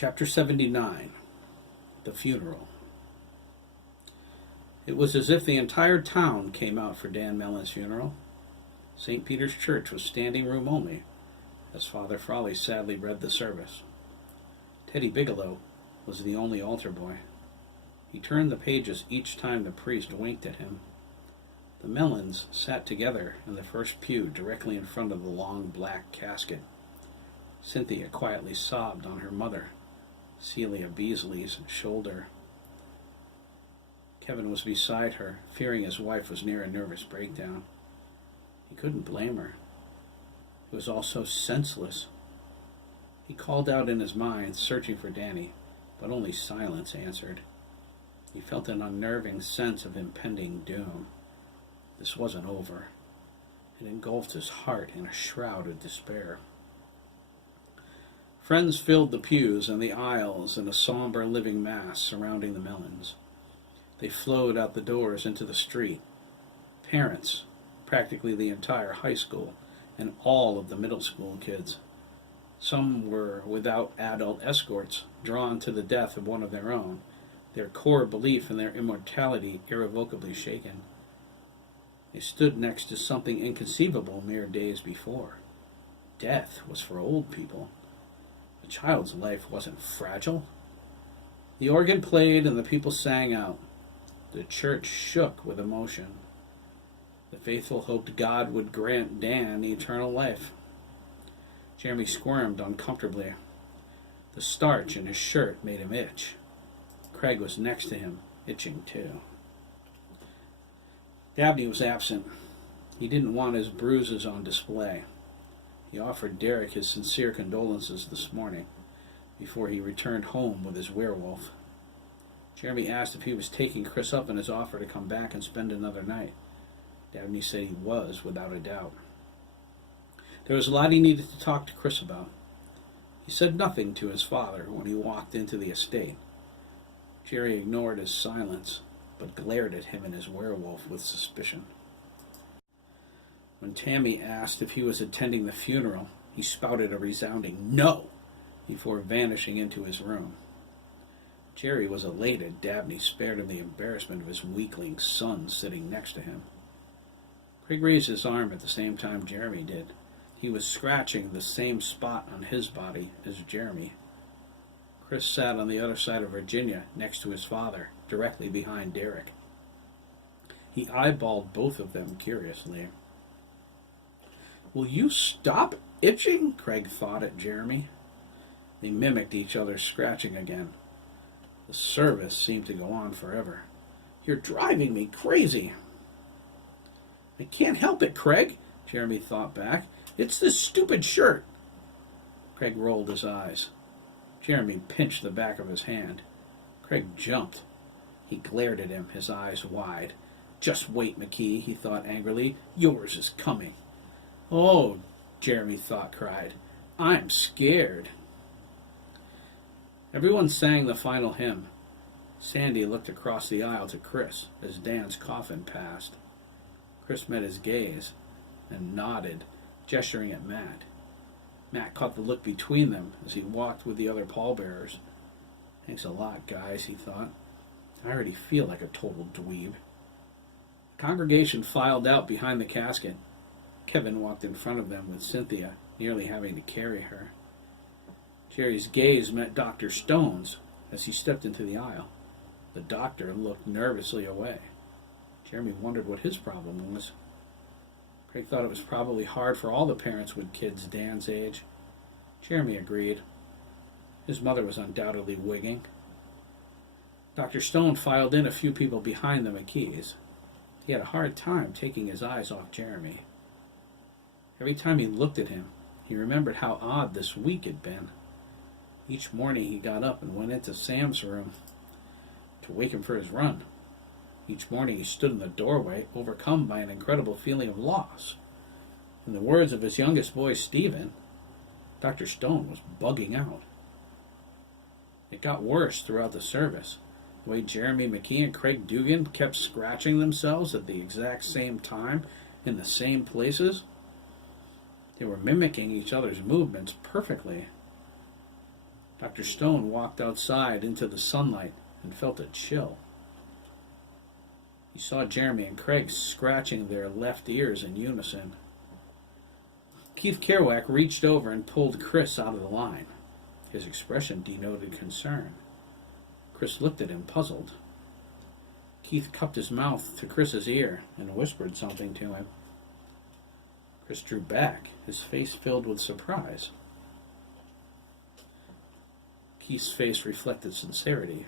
Chapter 79, The Funeral. It was as if the entire town came out for Dan Mellon's funeral. St. Peter's Church was standing room only, as Father Frawley sadly read the service. Teddy Bigelow was the only altar boy. He turned the pages each time the priest winked at him. The Mellons sat together in the first pew directly in front of the long black casket. Cynthia quietly sobbed on her mother, Celia Beasley's shoulder. Kevin was beside her, fearing his wife was near a nervous breakdown. He couldn't blame her. It was all so senseless. He called out in his mind, searching for Danny, but only silence answered. He felt an unnerving sense of impending doom. This wasn't over. It engulfed his heart in a shroud of despair. Friends filled the pews and the aisles in a somber living mass surrounding the Mellons. They flowed out the doors into the street. Parents, practically the entire high school, and all of the middle school kids. Some were without adult escorts, drawn to the death of one of their own, their core belief in their immortality irrevocably shaken. They stood next to something inconceivable mere days before. Death was for old people. A child's life wasn't fragile. The organ played and the people sang out. The church shook with emotion. The faithful hoped God would grant Dan eternal life. Jeremy squirmed uncomfortably. The starch in his shirt made him itch. Craig was next to him, itching too. Dabney was absent. He didn't want his bruises on display. He offered Derek his sincere condolences this morning, before he returned home with his werewolf. Jeremy asked if he was taking Chris up on his offer to come back and spend another night. Dabney said he was, without a doubt. There was a lot he needed to talk to Chris about. He said nothing to his father when he walked into the estate. Jerry ignored his silence, but glared at him and his werewolf with suspicion. When Tammy asked if he was attending the funeral, he spouted a resounding no before vanishing into his room. Jerry was elated Dabney spared him the embarrassment of his weakling son sitting next to him. Craig raised his arm at the same time Jeremy did. He was scratching the same spot on his body as Jeremy. Chris sat on the other side of Virginia next to his father, directly behind Derek. He eyeballed both of them curiously. "Will you stop itching?" Craig thought at Jeremy. They mimicked each other's scratching again. The service seemed to go on forever. "You're driving me crazy." "I can't help it, Craig," Jeremy thought back. "It's this stupid shirt." Craig rolled his eyes. Jeremy pinched the back of his hand. Craig jumped. He glared at him, his eyes wide. "Just wait, McKee," he thought angrily. "Yours is coming." "Oh," Jeremy cried. "I'm scared." Everyone sang the final hymn. Sandy looked across the aisle to Chris as Dan's coffin passed. Chris met his gaze and nodded, gesturing at Matt. Matt caught the look between them as he walked with the other pallbearers. "Thanks a lot, guys," he thought. "I already feel like a total dweeb." The congregation filed out behind the casket. Kevin walked in front of them with Cynthia, nearly having to carry her. Jerry's gaze met Dr. Stone's as he stepped into the aisle. The doctor looked nervously away. Jeremy wondered what his problem was. Craig thought it was probably hard for all the parents with kids Dan's age. Jeremy agreed. His mother was undoubtedly wigging. Dr. Stone filed in a few people behind the McKees. He had a hard time taking his eyes off Jeremy. Every time he looked at him, he remembered how odd this week had been. Each morning he got up and went into Sam's room to wake him for his run. Each morning he stood in the doorway, overcome by an incredible feeling of loss. In the words of his youngest boy, Stephen, Dr. Stone was bugging out. It got worse throughout the service. The way Jeremy, McKee, and Craig Dougan kept scratching themselves at the exact same time in the same places. They were mimicking each other's movements perfectly. Dr. Stone walked outside into the sunlight and felt a chill. He saw Jeremy and Craig scratching their left ears in unison. Keith Kerouac reached over and pulled Chris out of the line. His expression denoted concern. Chris looked at him, puzzled. Keith cupped his mouth to Chris's ear and whispered something to him. Chris drew back, his face filled with surprise. Keith's face reflected sincerity.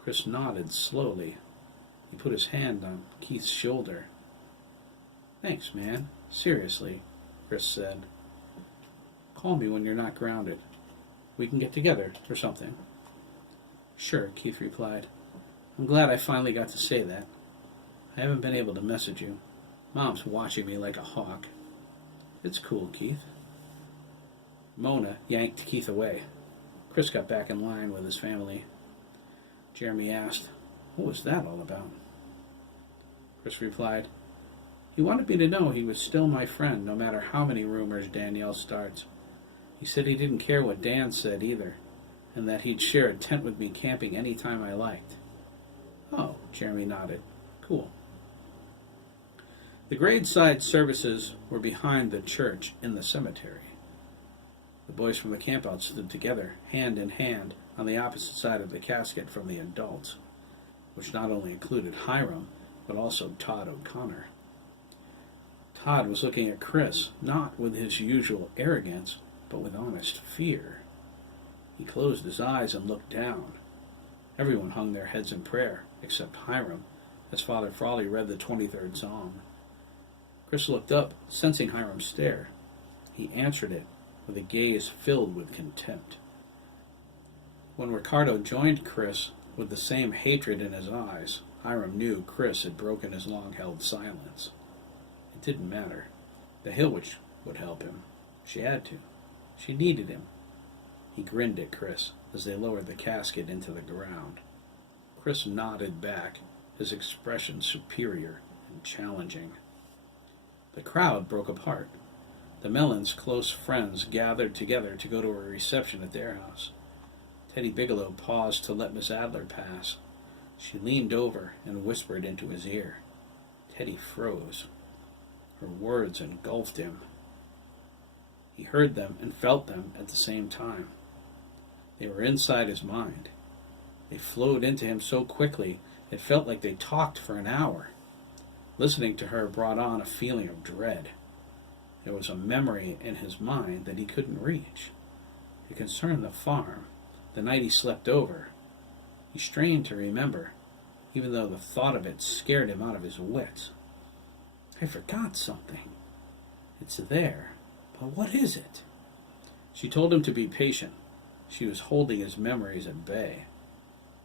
Chris nodded slowly. He put his hand on Keith's shoulder. "Thanks, man. Seriously," Chris said. "Call me when you're not grounded. We can get together or something." "Sure," Keith replied. "I'm glad I finally got to say that. I haven't been able to message you. Mom's watching me like a hawk." "It's cool, Keith." Mona yanked Keith away. Chris got back in line with his family. Jeremy asked, "What was that all about?" Chris replied, "He wanted me to know he was still my friend, no matter how many rumors Danielle starts. He said he didn't care what Dan said either, and that he'd share a tent with me camping any time I liked." "Oh," Jeremy nodded. "Cool." The graveside services were behind the church in the cemetery. The boys from the campout stood together, hand in hand, on the opposite side of the casket from the adults, which not only included Hiram, but also Todd O'Connor. Todd was looking at Chris, not with his usual arrogance, but with honest fear. He closed his eyes and looked down. Everyone hung their heads in prayer, except Hiram, as Father Frawley read the 23rd Psalm. Chris looked up, sensing Hiram's stare. He answered it with a gaze filled with contempt. When Ricardo joined Chris with the same hatred in his eyes, Hiram knew Chris had broken his long-held silence. It didn't matter. The hill would help him. She had to. She needed him. He grinned at Chris as they lowered the casket into the ground. Chris nodded back, his expression superior and challenging. The crowd broke apart. The Mellons' close friends gathered together to go to a reception at their house. Teddy Bigelow paused to let Miss Adler pass. She leaned over and whispered into his ear. Teddy froze. Her words engulfed him. He heard them and felt them at the same time. They were inside his mind. They flowed into him so quickly it felt like they talked for an hour. Listening to her brought on a feeling of dread. There was a memory in his mind that he couldn't reach. It concerned the farm, the night he slept over. He strained to remember, even though the thought of it scared him out of his wits. "I forgot something. It's there, but what is it?" She told him to be patient. She was holding his memories at bay.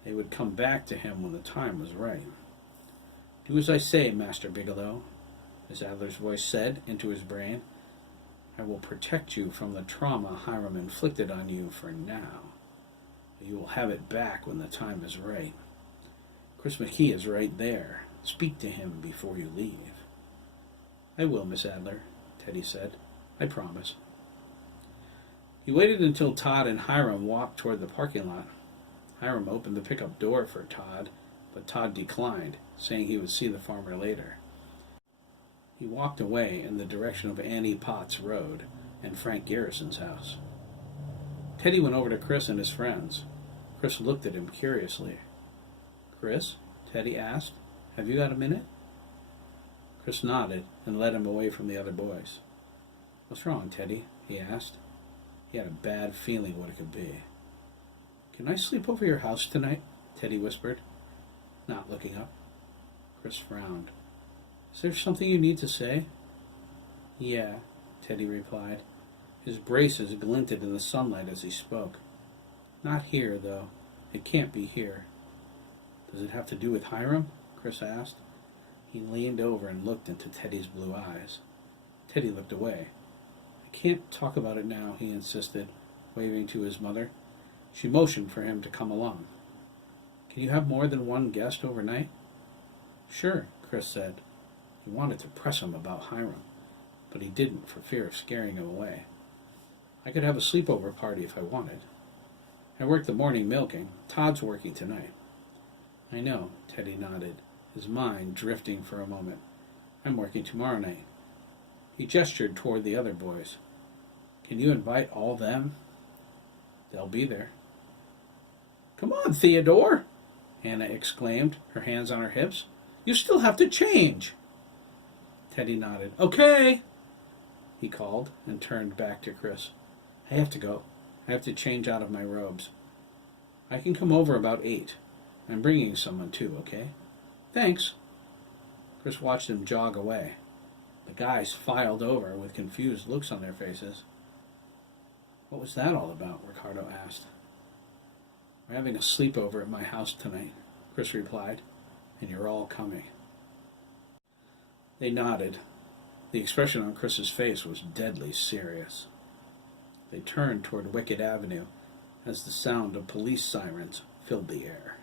They would come back to him when the time was right. "Do as I say, Master Bigelow," Miss Adler's voice said into his brain. "I will protect you from the trauma Hiram inflicted on you for now. You will have it back when the time is right. Chris McKee is right there. Speak to him before you leave." "I will, Miss Adler," Teddy said. "I promise." He waited until Todd and Hiram walked toward the parking lot. Hiram opened the pickup door for Todd, but Todd declined, saying he would see the farmer later. He walked away in the direction of Annie Potts Road and Frank Garrison's house. Teddy went over to Chris and his friends. Chris looked at him curiously. "Chris," Teddy asked, "have you got a minute?" Chris nodded and led him away from the other boys. "What's wrong, Teddy?" he asked. He had a bad feeling what it could be. "Can I sleep over your house tonight?" Teddy whispered, not looking up. Chris frowned. "Is there something you need to say?" "Yeah," Teddy replied. His braces glinted in the sunlight as he spoke. "Not here, though. It can't be here." "Does it have to do with Hiram?" Chris asked. He leaned over and looked into Teddy's blue eyes. Teddy looked away. "I can't talk about it now," he insisted, waving to his mother. She motioned for him to come along. "Can you have more than one guest overnight?" "Sure," Chris said. He wanted to press him about Hiram, but he didn't for fear of scaring him away. "I could have a sleepover party if I wanted." I work the morning milking. Todd's working tonight. I know, Teddy nodded, his mind drifting for a moment. I'm working tomorrow night. He gestured toward the other boys. Can you invite all them? They'll be there. Come on, Theodore, Hannah exclaimed, her hands on her hips. You still have to change. Teddy nodded. Okay, he called and turned back to Chris. I have to go. I have to change out of my robes. I can come over about 8. I'm bringing someone too, okay? Thanks. Chris watched him jog away. The guys filed over with confused looks on their faces. What was that all about? Ricardo asked. We're having a sleepover at my house tonight, Chris replied, and you're all coming. They nodded. The expression on Chris's face was deadly serious. They turned toward Wicked Avenue as the sound of police sirens filled the air.